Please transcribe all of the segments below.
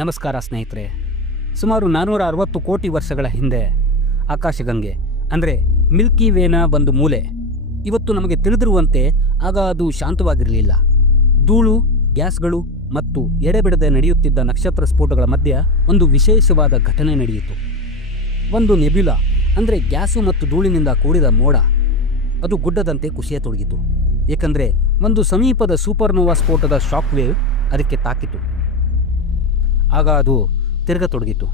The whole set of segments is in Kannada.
ನಮಸ್ಕಾರ ಸ್ನೇಹಿತರೆ. ಸುಮಾರು 460 ಕೋಟಿ ವರ್ಷಗಳ ಹಿಂದೆ ಆಕಾಶಗಂಗೆ ಅಂದರೆ ಮಿಲ್ಕಿ ವೇನ ಒಂದು ಮೂಲೆ. ಇವತ್ತು ನಮಗೆ ತಿಳಿದಿರುವಂತೆ ಆಗ ಅದು ಶಾಂತವಾಗಿರಲಿಲ್ಲ. ಧೂಳು, ಗ್ಯಾಸ್ಗಳು ಮತ್ತು ಎಡೆಬಿಡದೆ ನಡೆಯುತ್ತಿದ್ದ ನಕ್ಷತ್ರ ಸ್ಫೋಟಗಳ ಮಧ್ಯೆ ಒಂದು ವಿಶೇಷವಾದ ಘಟನೆ ನಡೆಯಿತು. ಒಂದು ನೆಬ್ಯುಲಾ ಅಂದರೆ ಗ್ಯಾಸು ಮತ್ತು ಧೂಳಿನಿಂದ ಕೂಡಿದ ಮೋಡ ಅದು ಗುಡ್ಡದಂತೆ ಕುಸಿಯತೊಡಗಿತು. ಏಕೆಂದರೆ ಒಂದು ಸಮೀಪದ ಸೂಪರ್ನೋವಾ ಸ್ಫೋಟದ ಶಾಕ್ ವೇವ್ ಅದಕ್ಕೆ ತಾಕಿತು. ಆಗ ಅದು ತಿರುಗತೊಡಗಿತು.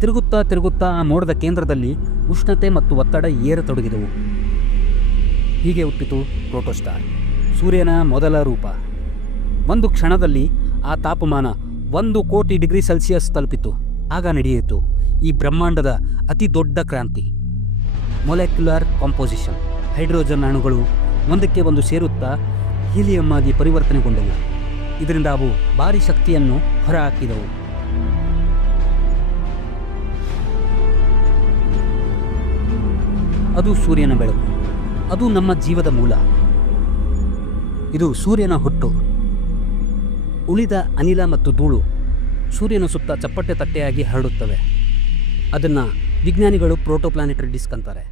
ತಿರುಗುತ್ತಾ ಆ ಮೋಡದ ಕೇಂದ್ರದಲ್ಲಿ ಉಷ್ಣತೆ ಮತ್ತು ಒತ್ತಡ ಏರತೊಡಗಿದವು. ಹೀಗೆ ಹುಟ್ಟಿತು ಪ್ರೋಟೋಸ್ಟಾರ್, ಸೂರ್ಯನ ಮೊದಲ ರೂಪ. ಒಂದು ಕ್ಷಣದಲ್ಲಿ ಆ ತಾಪಮಾನ 1 ಕೋಟಿ ಡಿಗ್ರಿ ಸೆಲ್ಸಿಯಸ್ ತಲುಪಿತು. ಆಗ ನಡೆಯಿತು ಈ ಬ್ರಹ್ಮಾಂಡದ ಅತಿ ದೊಡ್ಡ ಕ್ರಾಂತಿ, ಮೊಲೆಕ್ಯುಲರ್ ಕಾಂಪೋಸಿಷನ್. ಹೈಡ್ರೋಜನ್ ಅಣುಗಳು ಒಂದಕ್ಕೆ ಒಂದು ಸೇರುತ್ತಾ ಹೀಲಿಯಂ ಆಗಿ ಪರಿವರ್ತನೆಗೊಂಡವು. ಇದರಿಂದ ಅವು ಭಾರಿ ಶಕ್ತಿಯನ್ನು ಹೊರಹಾಕಿದವು. ಅದು ಸೂರ್ಯನ ಬೆಳಕು, ಅದು ನಮ್ಮ ಜೀವದ ಮೂಲ. ಇದು ಸೂರ್ಯನ ಹುಟ್ಟು. ಉಳಿದ ಅನಿಲ ಮತ್ತು ಧೂಳು ಸೂರ್ಯನ ಸುತ್ತ ಚಪ್ಪಟೆ ತಟ್ಟೆಯಾಗಿ ಹರಡುತ್ತವೆ. ಅದನ್ನು ವಿಜ್ಞಾನಿಗಳು ಪ್ರೋಟೋಪ್ಲಾನೆಟರಿ ಡಿಸ್ಕ್ ಅಂತಾರೆ.